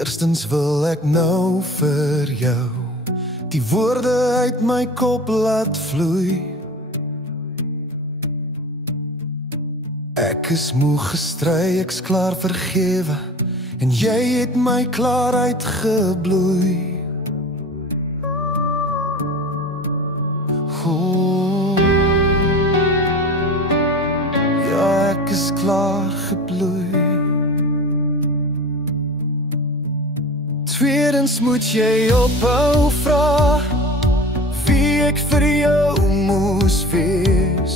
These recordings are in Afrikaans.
Eerstens wil ek nou vir jou die woorde uit my kop laat vloei. Ek is moe gestry, ek's klaar vergewe, en jy het my klaar uitgebloei. Ja, ek is klaar gebloei. Tweedens moet jy ophou vra wie ek vir jou moes wees.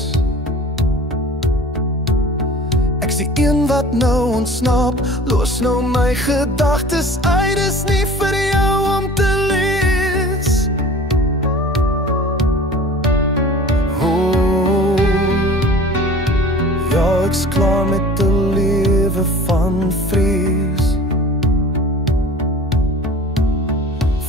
Ek's die een wat nou ontsnap, los nou my gedagtes uit, is nie vir jou om te lees. Ja, ek's klaar met 'n lewe van vrees.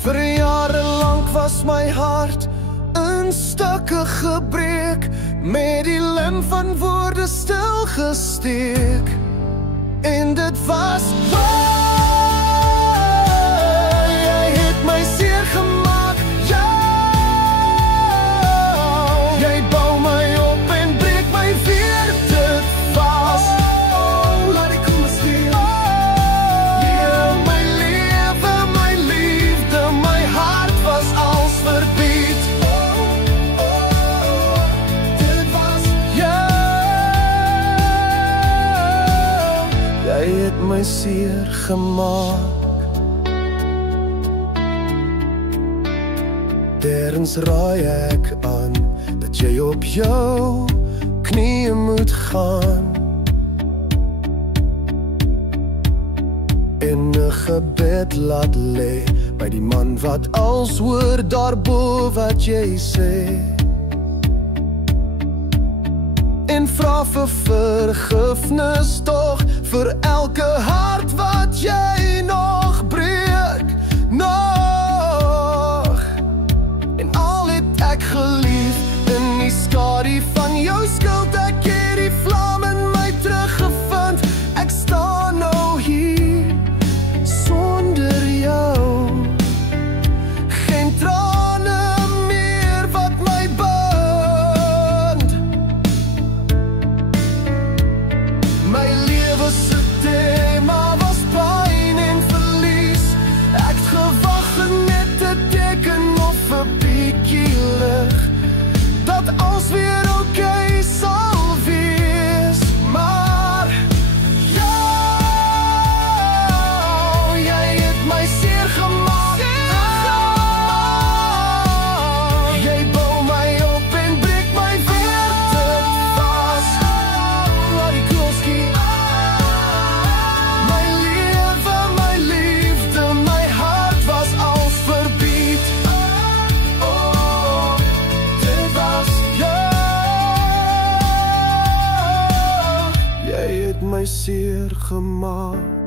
Vir jare lank was my hart in stukke gebreek, met die lem van woorde stilgesteek. En dit was jy het my seer gemaak, jy bou my op en breek my weer, dit was laat ek kom speel. My lewe, my liefde, my hart was als verbied. Dit was jy het my seer gemaak. Derens raai ek aan dat jy op jou knieë moet gaan en 'n gebed laat lê by die man wat als hoor daarbo wat jy sê, en vra vir vergifnis tog vir elke hart wat jy nog breek, nog. En al het ek gelief in die skadu van jou skuld, ek het die vlam in my teruggevind. Ek staan nou hier sonder jou, geen trane meer wat my bind. My lewe se tema was pyn en verlies. Ek het gewag net 'n teken of 'n bietjie lig, dat alles weer oké sal wees. Maar jy het my seer gemaak. Jy bou my op en breek my weer, dit was Radikowski. My lewe, my liefde, my hart was als verbied. Dit was jy het my seer gemaak.